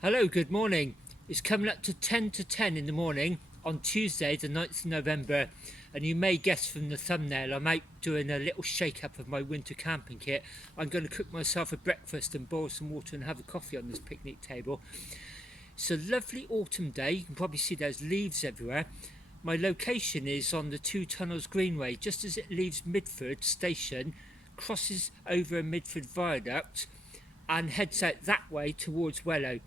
Hello, good morning. It's coming up to 10 to 10 in the morning on Tuesday, the 9th of November, and you may guess from the thumbnail I'm out doing a little shake-up of my winter camping kit. I'm going to cook myself a breakfast and boil some water and have a coffee on this picnic table. It's a lovely autumn day. You can probably see there's leaves everywhere. My location is on the Two Tunnels Greenway, just as it leaves Midford station, crosses over a Midford viaduct and heads out that way towards Wellow.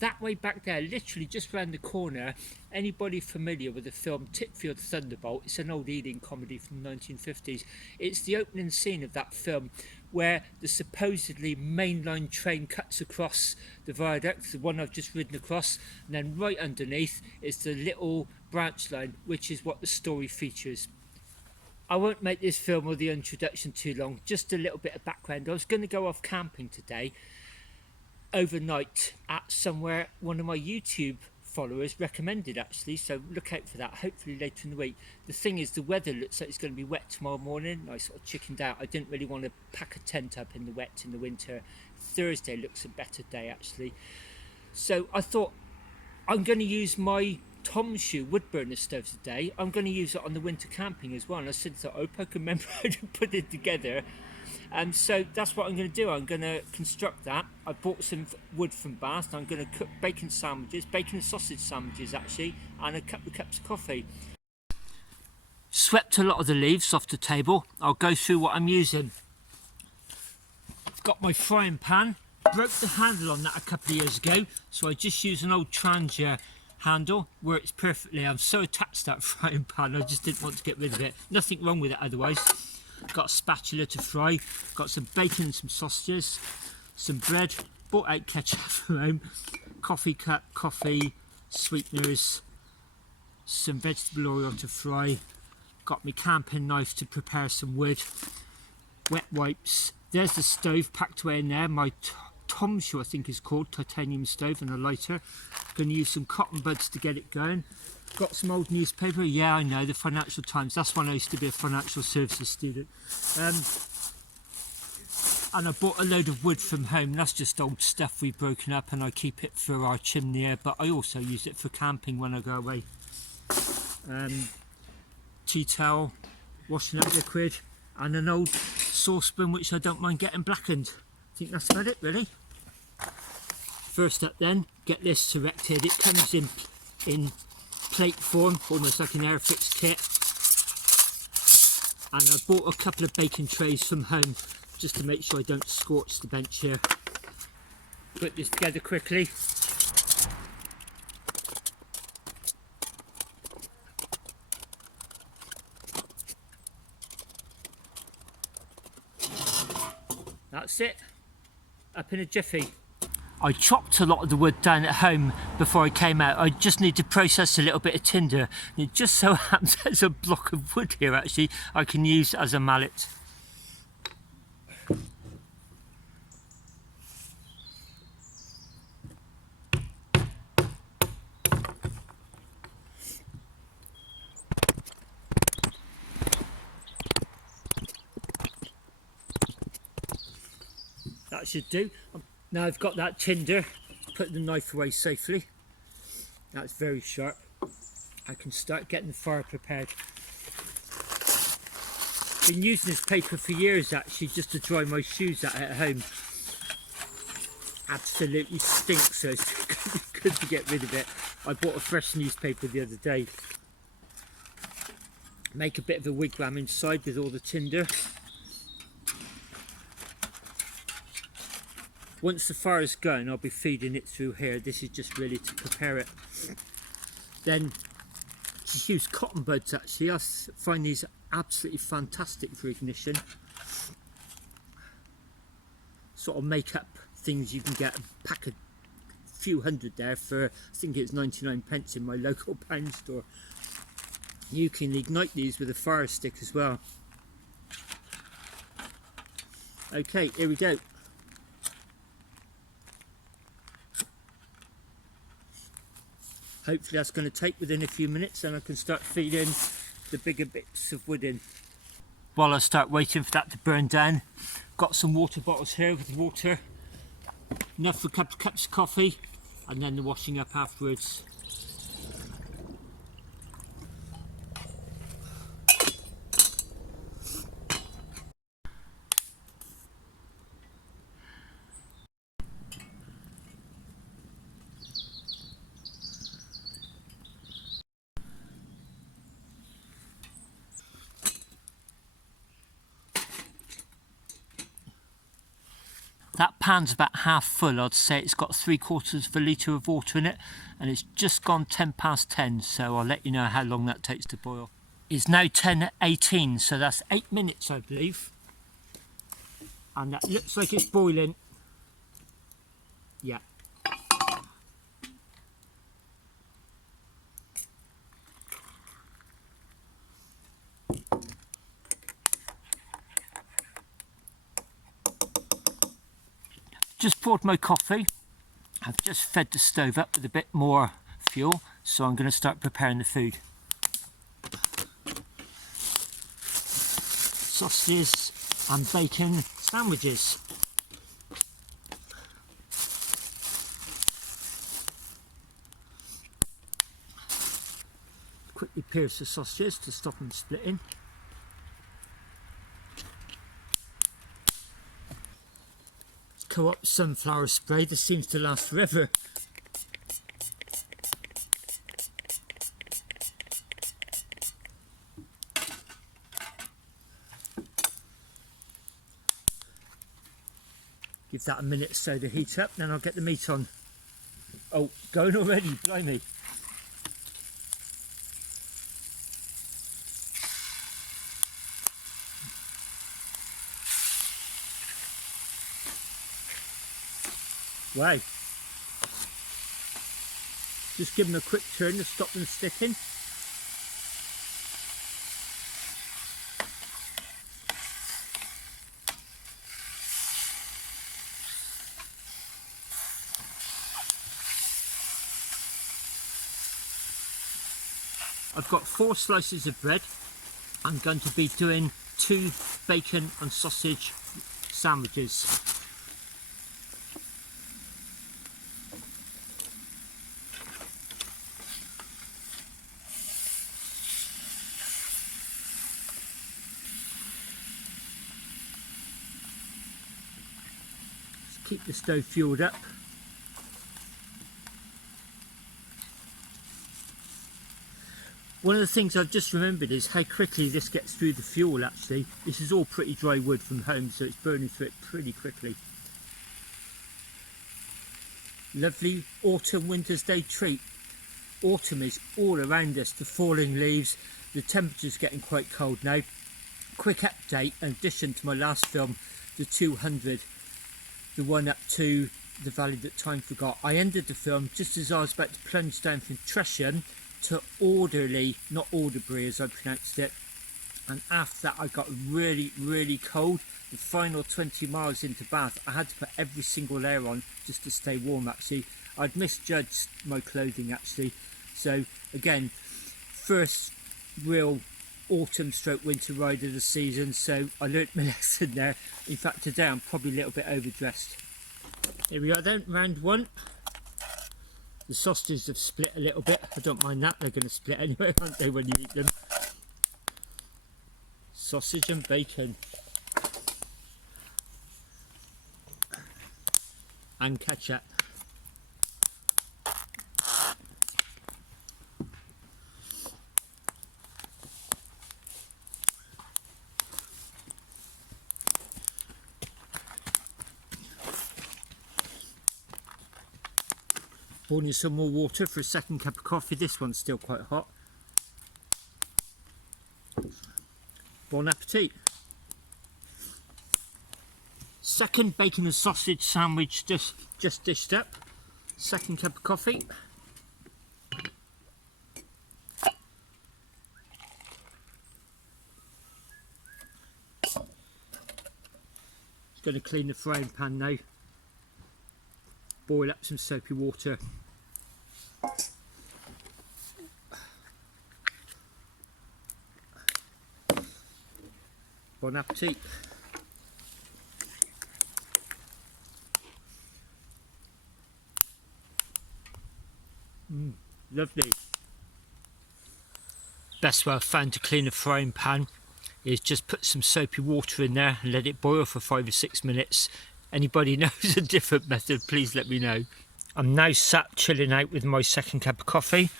That way back there, literally just round the corner, anybody familiar with the film Titfield Thunderbolt, it's an old Ealing comedy from the 1950s. It's the opening scene of that film where the supposedly mainline train cuts across the viaduct, the one I've just ridden across, and then right underneath is the little branch line, which is what the story features. I won't make this film or the introduction too long, just a little bit of background. I was going to go off camping today, overnight, at somewhere one of my YouTube followers recommended actually, so look out for that, hopefully later in the week. The thing is, the weather looks like it's going to be wet tomorrow morning. I sort of chickened out. I didn't really want to pack a tent up in the wet in the winter. Thursday looks a better day actually. So I thought, I'm going to use my Tom shoe wood burner stove today. I'm going to use it on the winter camping as well, and I said, I hope I can remember how to put it together. And so that's what I'm going to do. I'm going to construct that. I bought some wood from Bath. I'm going to cook bacon sandwiches, bacon and sausage sandwiches actually, and a couple of cups of coffee. Swept a lot of the leaves off the table. I'll go through what I'm using. I've got my frying pan. Broke the handle on that a couple of years ago, so I just use an old Trangia handle. Works perfectly. I'm so attached to that frying pan, I just didn't want to get rid of it. Nothing wrong with it otherwise. Got a spatula to fry, got some bacon and some sausages, some bread, bought out ketchup from home, coffee cup, coffee, sweeteners, some vegetable oil to fry, got my camping knife to prepare some wood, wet wipes. There's the stove packed away in there, my Tom shoe I think is called, titanium stove, and a lighter. Going to use some cotton buds to get it going. Got some old newspaper, yeah I know, the Financial Times, that's when I used to be a financial services student. And I bought a load of wood from home. That's just old stuff we've broken up, and I keep it for our chimney here, but I also use it for camping when I go away. Tea towel, washing up liquid, and an old saucepan which I don't mind getting blackened. I think that's about it really. First up then, get this selected. It comes in plate form, almost like an Airfix kit. And I bought a couple of bacon trays from home just to make sure I don't scorch the bench here. Put this together quickly. That's it, up in a jiffy. I chopped a lot of the wood down at home before I came out. I just need to process a little bit of tinder. And it just so happens there's a block of wood here actually I can use as a mallet. That should do. Now I've got that tinder, put the knife away safely. That's very sharp. I can start getting the fire prepared. Been using this paper for years actually, just to dry my shoes at home. Absolutely stinks, so it's good to get rid of it. I bought a fresh newspaper the other day. Make a bit of a wigwam inside with all the tinder. Once the fire is going, I'll be feeding it through here. This is just really to prepare it. Then just use cotton buds actually. I find these absolutely fantastic for ignition. Sort of make up things you can get, a pack of few hundred there for, I think it's 99p in my local pound store. You can ignite these with a fire stick as well. Okay, here we go. Hopefully that's going to take within a few minutes, and I can start feeding the bigger bits of wood in. While I start waiting for that to burn down, got some water bottles here with water, enough for a couple of cups of coffee, and then the washing up afterwards. That pan's about half full. I'd say it's got 3/4 of a litre of water in it, and it's just gone 10 past 10, so I'll let you know how long that takes to boil. It's now 10:18, so that's 8 minutes, I believe. And that looks like it's boiling. Yeah. Just poured my coffee. I've just fed the stove up with a bit more fuel, so I'm going to start preparing the food. Sausages and bacon sandwiches. Quickly pierce the sausages to stop them splitting. Co-op sunflower spray, this seems to last forever. Give that a minute so to heat up, then I'll get the meat on. Oh, going already, blimey. Wow. Just give them a quick turn to stop them sticking. I've got 4 slices of bread. I'm going to be doing 2 bacon and sausage sandwiches. Let's keep the stove fueled up. One of the things I've just remembered is how quickly this gets through the fuel actually. This is all pretty dry wood from home, so it's burning through it pretty quickly. Lovely autumn winter's day treat. Autumn is all around us, the falling leaves, the temperature's getting quite cold now. Quick update, in addition to my last film, the 200, the one up to the valley that time forgot. I ended the film just as I was about to plunge down from Tresham to Alderley, not Alderbury as I pronounced it, and after that I got really cold. The final 20 miles into Bath I had to put every single layer on just to stay warm actually. I'd misjudged my clothing actually, so again, first real autumn stroke winter ride of the season, so I learnt my lesson there. In fact today I'm probably a little bit overdressed. Here we are then, round 1. The sausages have split a little bit. I don't mind that, they're going to split anyway, aren't they, when you eat them? Sausage and bacon. And ketchup. Pouring some more water for a second cup of coffee. This one's still quite hot. Bon appetit. Second bacon and sausage sandwich just dished up. Second cup of coffee. Just going to clean the frying pan now. Boil up some soapy water. Bon appetit. Lovely. Best way I've found to clean a frying pan is just put some soapy water in there and let it boil for 5 or 6 minutes. Anybody knows a different method, please let me know. I'm now sat chilling out with my second cup of coffee.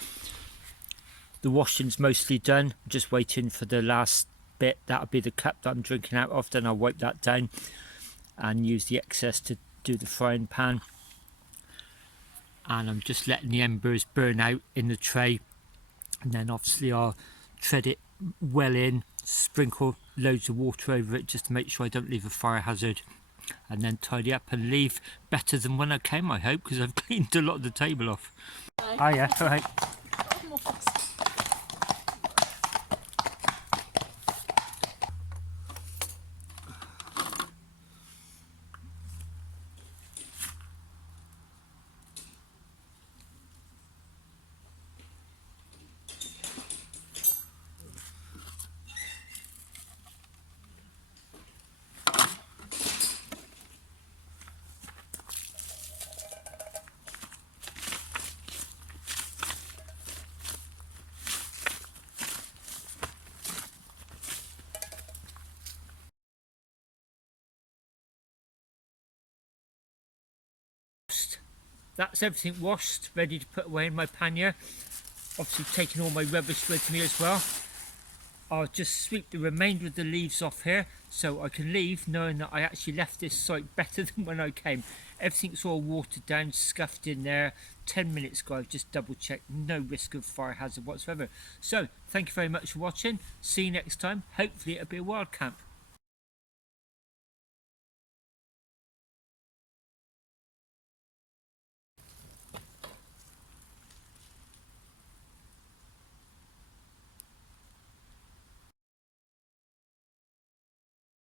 The washing's mostly done, just waiting for the last bit. That'll be the cup that I'm drinking out of. Then I'll wipe that down and use the excess to do the frying pan. And I'm just letting the embers burn out in the tray, and then obviously I'll tread it well in, sprinkle loads of water over it just to make sure I don't leave a fire hazard, and then tidy up and leave better than when I came, I hope, because I've cleaned a lot of the table off. Oh yeah, all right. That's everything washed, ready to put away in my pannier. Obviously taking all my rubbish with me as well. I'll just sweep the remainder of the leaves off here so I can leave knowing that I actually left this site better than when I came. Everything's all watered down, scuffed in there. 10 minutes ago I've just double checked, no risk of fire hazard whatsoever. So thank you very much for watching. See you next time. Hopefully it'll be a wild camp.